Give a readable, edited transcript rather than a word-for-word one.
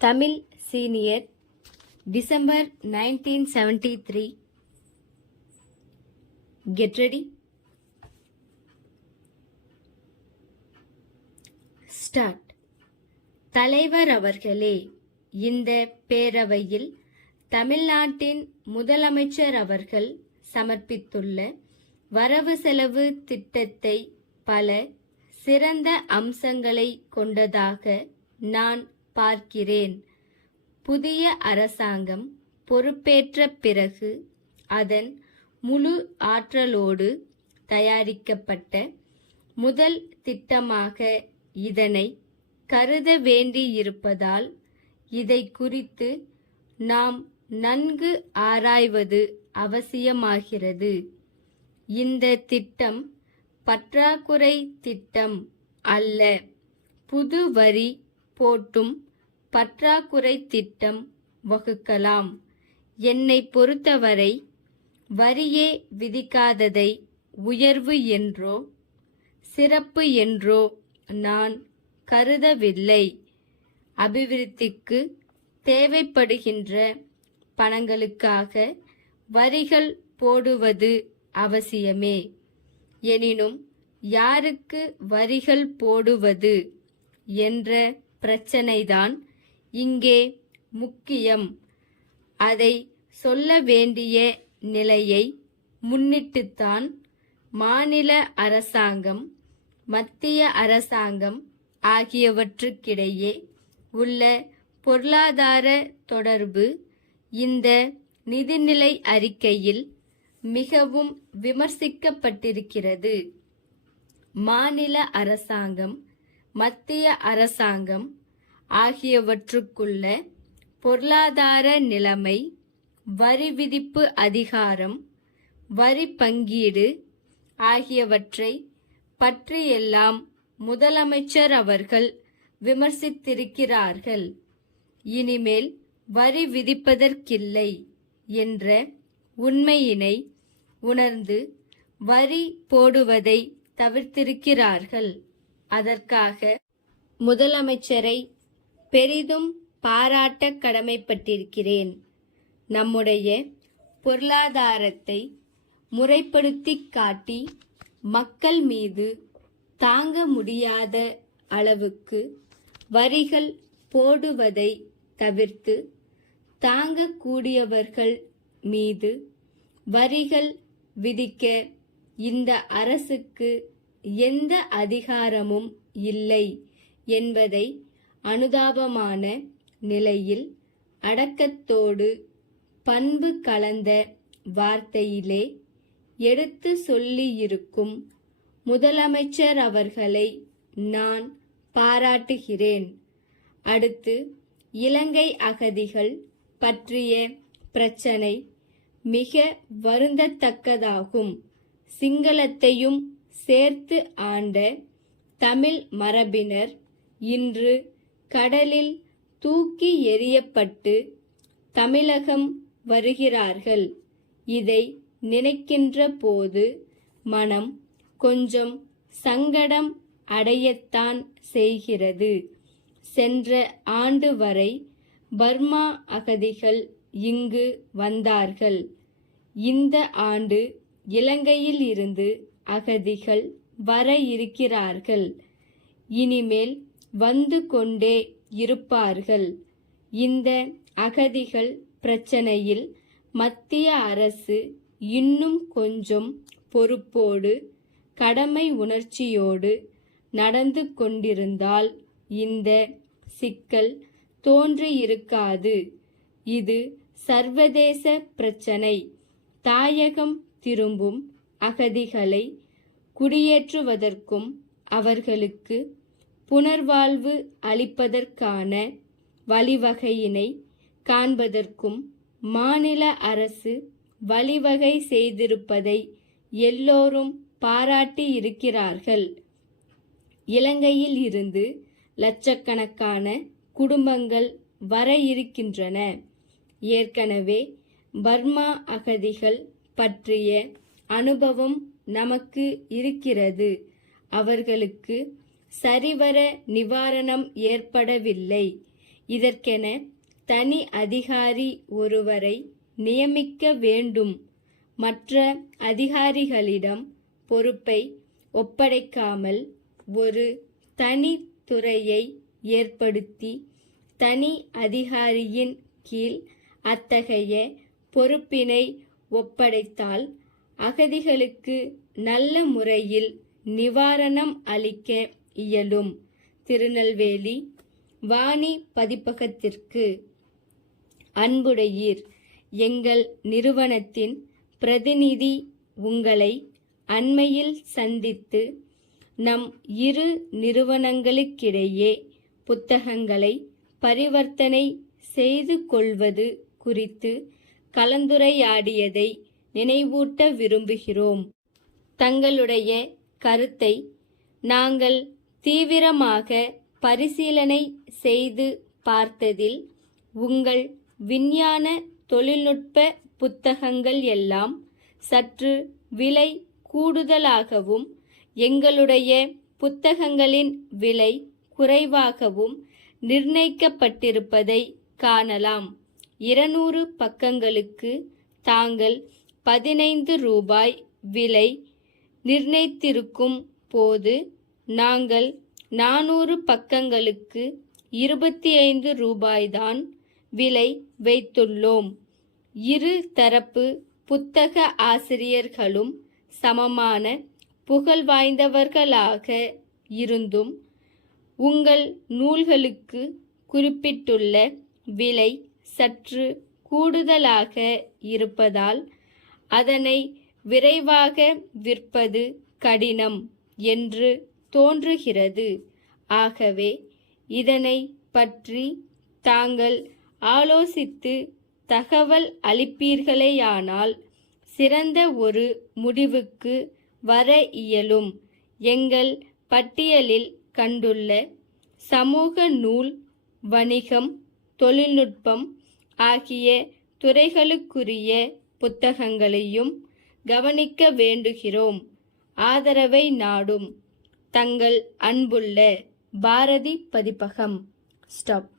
Tamil senior December 1973. Get ready. Start. தலைவர் அவர்களே, இந்த பேரவையில் தமிழ்நாட்டின் முதலமைச்சர் அவர்கள் சமர்ப்பித்துள்ள வரவு செலவு திட்டத்தை பல சிறந்த அம்சங்களை கொண்டதாக நான் பார்க்கிறேன். புதிய அரசாங்கம் பொறுப்பேற்ற பிறகு அதன் முழு ஆற்றலோடு தயாரிக்கப்பட்ட முதல் திட்டமாக இதனை கருத வேண்டியிருப்பதால் இதை குறித்து நாம் நன்கு ஆராய்வது அவசியமாகிறது. இந்த திட்டம் பற்றாக்குறை திட்டம் அல்ல. புது வரி போட்டும் பற்றாக்குறை திட்டம் வகுக்கலாம். என்னை பொறுத்தவரை வரியே விதிக்காததை உயர்வு என்றோ சிறப்பு என்றோ நான் கருதவில்லை. அபிவிருத்திக்கு தேவைப்படுகின்ற பணங்களுக்காக வரிகள் போடுவது அவசியமே. எனினும் யாருக்கு வரிகள் போடுவது என்ற பிரச்சனைதான் இங்கே முக்கியம். அதை சொல்ல வேண்டிய நிலையை முன்னிட்டுத்தான் மாநில அரசாங்கம், மத்திய அரசாங்கம் ஆகியவற்றுக்கிடையே உள்ள பொருளாதார தொடர்பு இந்த நிதிநிலை அறிக்கையில் மிகவும் விமர்சிக்கப்பட்டிருக்கிறது. மாநில அரசாங்கம், மத்திய அரசாங்கம் ஆகியவற்றுக்குள்ள பொருளாதார நிலைமை, வரி விதிப்பு அதிகாரம், வரி பங்கீடு ஆகியவற்றை பற்றியெல்லாம் முதலமைச்சர் அவர்கள் விமர்சித்திருக்கிறார்கள். இனிமேல் வரி விதிப்பதற்கில்லை என்ற உண்மையினை உணர்ந்து வரி போடுவதை தவிர்த்திருக்கிறார்கள். அதற்காக முதலமைச்சரை பெரிதும் பாராட்ட கடமைப்பட்டிருக்கிறேன். நம்முடைய பொருளாதாரத்தை முறைப்படுத்தி காட்டி மக்கள் மீது தாங்க முடியாத அளவுக்கு வரிகள் போடுவதை தவிர்த்து தாங்கக்கூடியவர்கள் மீது வரிகள் விதிக்க இந்த அரசுக்கு எந்த அதிகாரமும் இல்லை என்பதை அனுதாபமான நிலையில் அடக்கத்தோடு பண்பு கலந்த வார்த்தையிலே எடுத்து சொல்லியிருக்கும் முதலமைச்சர் அவர்களை நான் பாராட்டுகிறேன். அடுத்து இலங்கை அகதிகள் பற்றிய பிரச்சனை மிக வருந்தத்தக்கதாகும். சிங்களத்தையும் சேர்த்து ஆண்ட தமிழ் மரபினர் இன்று கடலில் தூக்கி எறியப்பட்டு தமிழகம் வருகிறார்கள். இதை நினைக்கின்ற போது மனம் கொஞ்சம் சங்கடம் அடையத்தான் செய்கிறது. சென்ற ஆண்டு வரை பர்மா அகதிகள் இங்கு வந்தார்கள். இந்த ஆண்டு இலங்கையில் இருந்து அகதிகள் வர இருக்கிறார்கள். இனிமேல் வந்து கொண்டே இருப்பார்கள். இந்த அகதிகள் பிரச்சனையில் மத்திய அரசு இன்னும் கொஞ்சம் பொறுப்போடு கடமை உணர்ச்சியோடு நடந்து கொண்டிருந்தால் இந்த சிக்கல் தோன்றியிருக்காது. இது சர்வதேச பிரச்சனை. தாயகம் திரும்பும் அகதிகளை குடியேற்றுவதற்கும் அவர்களுக்கு புனர்வாழ்வு அளிப்பதற்கான வழிவகையினை காண்பதற்கும் மாநில அரசு வழிவகை செய்திருப்பதை எல்லோரும் பாராட்டி இருக்கிறார்கள். இலங்கையில் இருந்து லட்சக்கணக்கான குடும்பங்கள் வர இருக்கின்றன. ஏற்கனவே பர்மா அகதிகள் பற்றிய அனுபவம் நமக்கு இருக்கிறது. அவர்களுக்கு சரிவர நிவாரணம் ஏற்படவில்லை. இதற்கென தனி அதிகாரி ஒருவரை நியமிக்க வேண்டும். மற்ற அதிகாரிகளிடம் பொறுப்பை ஒப்படைக்காமல் ஒரு தனி துறையை ஏற்படுத்தி தனி அதிகாரியின் கீழ் அத்தகைய பொறுப்பினை ஒப்படைத்தால் அகதிகளுக்கு நல்ல முறையில் நிவாரணம் அளிக்க இயலும். திருநெல்வேலி வாணி பதிப்பகத்திற்கு. அன்புடையீர், எங்கள் நிறுவனத்தின் பிரதிநிதி உங்களை அண்மையில் சந்தித்து நம் இரு நிறுவனங்களுக்கிடையே புத்தகங்களை பரிவர்த்தனை செய்து கொள்வது குறித்து கலந்துரையாடியதை நினைவூட்ட விரும்புகிறோம். தங்களுடைய கருத்தை நாங்கள் தீவிரமாக பரிசீலனை செய்து பார்த்ததில் உங்கள் விஞ்ஞான தொழில்நுட்ப புத்தகங்கள் எல்லாம் சற்று விலை கூடுதலாகவும் எங்களுடைய புத்தகங்களின் விலை குறைவாகவும் நிர்ணயிக்கப்பட்டிருப்பதை காணலாம். 200 பக்கங்களுக்கு தாங்கள் 15 ரூபாய் விலை நிர்ணயித்திருக்கும் போது நாங்கள் 400 பக்கங்களுக்கு 25 ரூபாய்தான் விலை வைத்துள்ளோம். இரு தரப்பு புத்தக ஆசிரியர்களும் சமமான புகழ் வாய்ந்தவர்களாக இருந்தும் உங்கள் நூல்களுக்கு குறிப்பிட்டுள்ள விலை சற்று கூடுதலாக இருப்பதால் அதனை விரைவாக விற்பது கடினம் என்று தோன்றுகிறது. ஆகவே இதனை பற்றி தாங்கள் ஆலோசித்து தகவல் அளிப்பீர்களேயானால் சிறந்த ஒரு முடிவுக்கு வர இயலும். எங்கள் பட்டியலில் கண்டுள்ள சமூக நூல், வணிகம், தொழில்நுட்பம் ஆகிய துறைகளுக்குரிய புத்தகங்களையும் கவனிக்க வேண்டுகிறோம். ஆதரவை நாடும். தங்கள் அன்புள்ள பாரதி பதிப்பகம். ஸ்டாப்.